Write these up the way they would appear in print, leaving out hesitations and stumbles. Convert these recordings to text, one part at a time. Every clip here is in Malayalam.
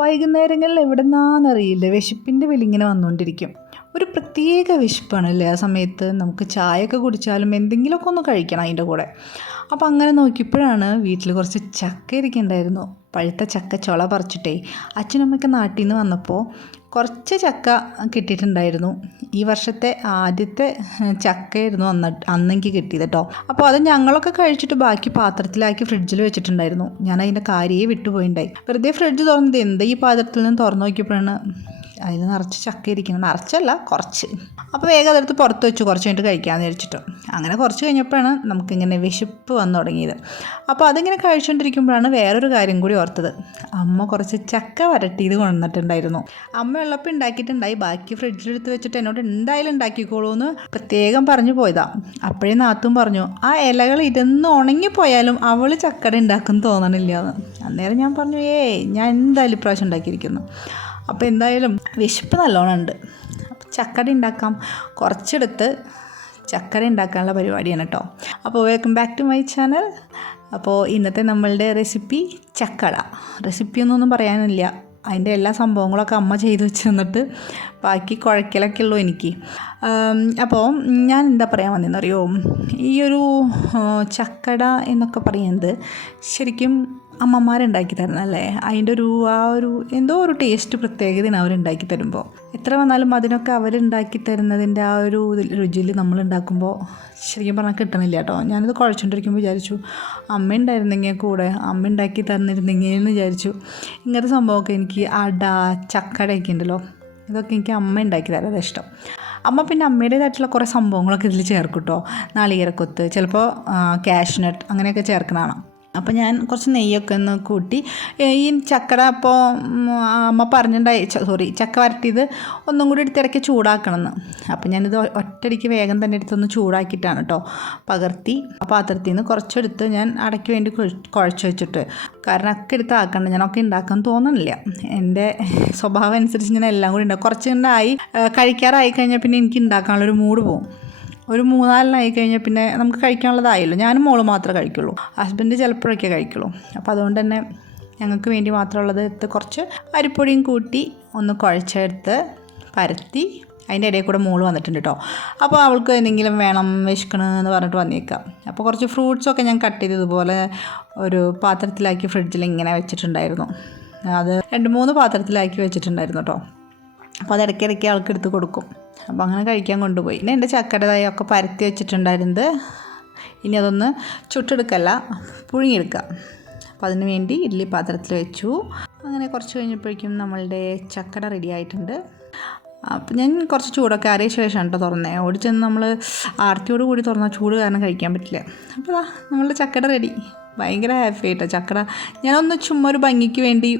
വൈകുന്നേരങ്ങളിൽ എവിടെന്നാന്നറിയില്ല വിശപ്പിൻ്റെ വിളിങ്ങനെ വന്നുകൊണ്ടിരിക്കും. ഒരു പ്രത്യേക വിശപ്പാണല്ലേ ആ സമയത്ത്. നമുക്ക് ചായയൊക്കെ കുടിച്ചാലും എന്തെങ്കിലുമൊക്കെ ഒന്ന് കഴിക്കണം അതിൻ്റെ കൂടെ. അപ്പോൾ അങ്ങനെ നോക്കിയപ്പോഴാണ് വീട്ടിൽ കുറച്ച് ചക്ക ഇരിക്കുന്നുണ്ടായിരുന്നു. പഴുത്ത ചക്ക ചുള പറിച്ചിട്ടേ അച്ഛനമ്മയൊക്കെ നാട്ടിൽ നിന്ന് വന്നപ്പോൾ കുറച്ച് ചക്ക കിട്ടിയിട്ടുണ്ടായിരുന്നു. ഈ വർഷത്തെ ആദ്യത്തെ ചക്കയായിരുന്നു അന്നെനിക്ക് കിട്ടിയത് കേട്ടോ. അപ്പോൾ അത് ഞങ്ങളൊക്കെ കഴിച്ചിട്ട് ബാക്കി പാത്രത്തിലാക്കി ഫ്രിഡ്ജിൽ വെച്ചിട്ടുണ്ടായിരുന്നു. ഞാൻ അതിൻ്റെ കാര്യമേ വിട്ടുപോയിണ്ടായി. വെറുതെ ഫ്രിഡ്ജ് തുറന്നത് എന്താ ഈ പാത്രത്തിൽ നിന്ന് തുറന്നു നോക്കിയപ്പോഴാണ് അതിൽ നിറച്ച് ചക്ക ഇരിക്കണം. നിറച്ചല്ല, കുറച്ച്. അപ്പോൾ വേഗം അതെടുത്ത് പുറത്ത് വെച്ചു, കുറച്ച് കഴിഞ്ഞിട്ട് കഴിക്കാമെന്ന് വിചാരിച്ചിട്ട്. അങ്ങനെ കുറച്ച് കഴിഞ്ഞപ്പോഴാണ് നമുക്കിങ്ങനെ വിശപ്പ് വന്നു തുടങ്ങിയത്. അപ്പോൾ അതിങ്ങനെ കഴിച്ചുകൊണ്ടിരിക്കുമ്പോഴാണ് വേറൊരു കാര്യം കൂടി ഓർത്തത്. അമ്മ കുറച്ച് ചക്ക വരട്ടിയത് കൊണ്ടുവന്നിട്ടുണ്ടായിരുന്നു. അമ്മ ഉള്ളപ്പോൾ ഉണ്ടാക്കിയിട്ടുണ്ടായി. ബാക്കി ഫ്രിഡ്ജിലെടുത്ത് വെച്ചിട്ട് എന്നോട് എന്തായാലും ഉണ്ടാക്കിക്കോളൂ എന്ന് പ്രത്യേകം പറഞ്ഞു പോയതാ. അപ്പോഴേ നാത്തും പറഞ്ഞു, ആ ഇലകൾ ഇരുന്ന് ഉണങ്ങിപ്പോയാലും അവൾ ചക്കട ഉണ്ടാക്കും തോന്നണില്ല എന്ന്. അന്നേരം ഞാൻ പറഞ്ഞു, ഞാൻ എന്തായാലും ഇപ്രാവശ്യം ഉണ്ടാക്കിയിരിക്കുന്നു. അപ്പോൾ എന്തായാലും വിശപ്പ് നല്ലോണം ഉണ്ട്. അപ്പോൾ ചക്കട ഉണ്ടാക്കാം. കുറച്ചെടുത്ത് ചക്കട ഉണ്ടാക്കാനുള്ള പരിപാടിയാണ് കേട്ടോ. അപ്പോൾ welcome back to my channel. അപ്പോൾ ഇന്നത്തെ നമ്മളുടെ റെസിപ്പി ചക്കട. റെസിപ്പിയൊന്നും പറയാനില്ല, അതിൻ്റെ എല്ലാ സംഭവങ്ങളൊക്കെ അമ്മ ചെയ്ത് വെച്ച് തന്നിട്ട് ബാക്കി കുഴക്കലൊക്കെ ഉള്ളൂ എനിക്ക്. അപ്പോൾ ഞാൻ എന്താ പറയാൻ വന്നതെന്നറിയോ, ഈ ഒരു ചക്കട എന്നൊക്കെ പറയുന്നത് ശരിക്കും അമ്മമാരുണ്ടാക്കി തരുന്നല്ലേ. അതിൻ്റെ എന്തോ ഒരു ടേസ്റ്റ് പ്രത്യേകതയാണ് അവരുണ്ടാക്കി തരുമ്പോൾ. എത്ര വന്നാലും അതിനൊക്കെ അവരുണ്ടാക്കി തരുന്നതിൻ്റെ ആ ഒരു രുചിയിൽ നമ്മളുണ്ടാക്കുമ്പോൾ ശരിക്കും പറഞ്ഞാൽ കിട്ടണില്ല കേട്ടോ. ഞാനിത് കുഴച്ചുകൊണ്ടിരിക്കുമ്പോൾ വിചാരിച്ചു അമ്മ ഉണ്ടായിരുന്നെങ്കിൽ കൂടെ, അമ്മ ഉണ്ടാക്കി തന്നിരുന്നെങ്കിൽ എന്ന് വിചാരിച്ചു. ഇങ്ങനത്തെ സംഭവമൊക്കെ എനിക്ക് അട ചക്കടയൊക്കെ ഉണ്ടല്ലോ, ഇതൊക്കെ എനിക്ക് അമ്മ ഉണ്ടാക്കി തരാതെ ഇഷ്ടം. അമ്മ പിന്നെ അമ്മയുടേതായിട്ടുള്ള കുറേ സംഭവങ്ങളൊക്കെ ഇതിൽ ചേർക്കും കേട്ടോ. നാളികേരക്കൊത്ത്, ചിലപ്പോൾ കാഷ്നട്ട് അങ്ങനെയൊക്കെ ചേർക്കണതാണ്. അപ്പോൾ ഞാൻ കുറച്ച് നെയ്യൊക്കെ ഒന്ന് കൂട്ടി ഈ ചക്കട അപ്പോൾ അമ്മ പറഞ്ഞിട്ടുണ്ടായി, ചക്ക വരട്ടിയത് ഒന്നും കൂടി എടുത്തിടയ്ക്ക് ചൂടാക്കണമെന്ന്. അപ്പോൾ ഞാനിത് ഒറ്റയടിക്ക് വേഗം തന്നെ എടുത്തൊന്ന് ചൂടാക്കിയിട്ടാണ് കേട്ടോ പകർത്തി ആ പാത്രത്തിൽ നിന്ന് കുറച്ചെടുത്ത് ഞാൻ അടയ്ക്ക് വേണ്ടി കുഴച്ച് വെച്ചിട്ട്. കാരണം ഒക്കെ എടുത്ത് ആക്കണ്ട, ഞാനൊക്കെ ഉണ്ടാക്കാൻ തോന്നണില്ല. എൻ്റെ സ്വഭാവം അനുസരിച്ച് ഞാൻ എല്ലാം കൂടി ഉണ്ടാക്കും. കുറച്ചുകൊണ്ടായി കഴിക്കാറായി കഴിഞ്ഞാൽ പിന്നെ എനിക്ക് ഉണ്ടാക്കാനുള്ളൊരു മൂഡ് പോകും. ഒരു 3-4 കഴിഞ്ഞാൽ പിന്നെ നമുക്ക് കഴിക്കാനുള്ളതായല്ലോ. ഞാനും മോള് മാത്രമേ കഴിക്കുള്ളൂ, ഹസ്ബൻഡ് ചിലപ്പോഴൊക്കെ കഴിക്കുള്ളൂ. അപ്പോൾ അതുകൊണ്ട് തന്നെ ഞങ്ങൾക്ക് വേണ്ടി മാത്രമുള്ളത് എടുത്ത് കുറച്ച് അരിപ്പൊടിയും കൂട്ടി ഒന്ന് കുഴച്ചെടുത്ത് പരത്തി. അതിൻ്റെ ഇടയിൽ കൂടെ മോള് വന്നിട്ടുണ്ട് കേട്ടോ. അപ്പോൾ അവൾക്ക് എന്തെങ്കിലും വേണം വിശക്കണമെന്ന് പറഞ്ഞിട്ട് വന്നേക്കാം. അപ്പോൾ കുറച്ച് ഫ്രൂട്ട്സൊക്കെ ഞാൻ കട്ട് ചെയ്ത് ഇതുപോലെ ഒരു പാത്രത്തിലാക്കി ഫ്രിഡ്ജിൽ ഇങ്ങനെ വെച്ചിട്ടുണ്ടായിരുന്നു. അത് 2-3 പാത്രത്തിലാക്കി വെച്ചിട്ടുണ്ടായിരുന്നു കേട്ടോ. അപ്പോൾ അത് ഇടയ്ക്കിടയ്ക്ക് ആൾക്ക് എടുത്ത് കൊടുക്കും. അപ്പോൾ അങ്ങനെ കഴിക്കാൻ കൊണ്ടുപോയി. ഇനി എൻ്റെ ചക്കടതായി ഒക്കെ പരത്തി വെച്ചിട്ടുണ്ടായിരുന്നത് ഇനി അതൊന്ന് ചുട്ടെടുക്കല്ല, പുഴുങ്ങിയെടുക്കുക. അപ്പോൾ അതിന് വേണ്ടി ഇഡ്ഡലി പാത്രത്തിൽ വെച്ചു. അങ്ങനെ കുറച്ച് കഴിഞ്ഞപ്പോഴേക്കും നമ്മളുടെ ചക്കട റെഡി ആയിട്ടുണ്ട്. അപ്പോൾ ഞാൻ കുറച്ച് ചൂടൊക്കെ ആറിയ ശേഷമാണ് കേട്ടോ തുറന്നത്. ഓടിച്ചെന്ന് നമ്മൾ ആർത്തിയോട് കൂടി തുറന്നാൽ ചൂട് കാരണം കഴിക്കാൻ പറ്റില്ല. അപ്പോൾ നമ്മളുടെ ചക്കട റെഡി. ഭയങ്കര ഹാപ്പി ആയിട്ടോ ചക്കട. ഞാനൊന്ന് ചുമ്മാ ഒരു ഭംഗിക്ക് വേണ്ടി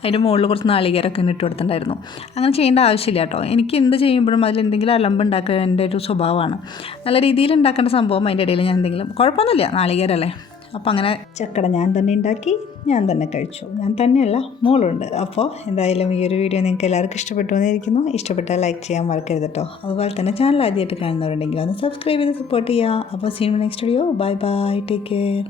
അതിൻ്റെ മുകളിൽ കുറച്ച് നാളികേരമൊക്കെ ഇട്ട് കൊടുത്തിട്ടുണ്ടായിരുന്നു. അങ്ങനെ ചെയ്യേണ്ട ആവശ്യമില്ല കേട്ടോ. എനിക്ക് എന്ത് ചെയ്യുമ്പോഴും അതിലെന്തെങ്കിലും അലമ്പ് ഉണ്ടാക്കുക എൻ്റെ ഒരു സ്വഭാവമാണ്. നല്ല രീതിയിൽ ഉണ്ടാക്കേണ്ട സംഭവം അതിൻ്റെ ഇടയിൽ ഞാൻ എന്തെങ്കിലും കുഴപ്പമൊന്നുമില്ല, നാളികേരമല്ലേ. അപ്പോൾ അങ്ങനെ ചക്കട ഞാൻ തന്നെ ഉണ്ടാക്കി, ഞാൻ തന്നെ കഴിച്ചു. ഞാൻ തന്നെയല്ല, മോളുണ്ട്. അപ്പോൾ എന്തായാലും ഈ ഒരു വീഡിയോ നിങ്ങൾക്ക് എല്ലാവർക്കും ഇഷ്ടപ്പെട്ടു എന്നിരിക്കുന്നു. ഇഷ്ടപ്പെട്ടാൽ ലൈക്ക് ചെയ്യാൻ മറക്കരുത് കേട്ടോ. അതുപോലെ തന്നെ ചാനൽ ആദ്യമായിട്ട് കാണുന്നവരുണ്ടെങ്കിൽ ഒന്ന് സബ്സ്ക്രൈബ് ചെയ്ത് സപ്പോർട്ട് ചെയ്യുക. അപ്പോൾ seen next video. Bye bye, take care.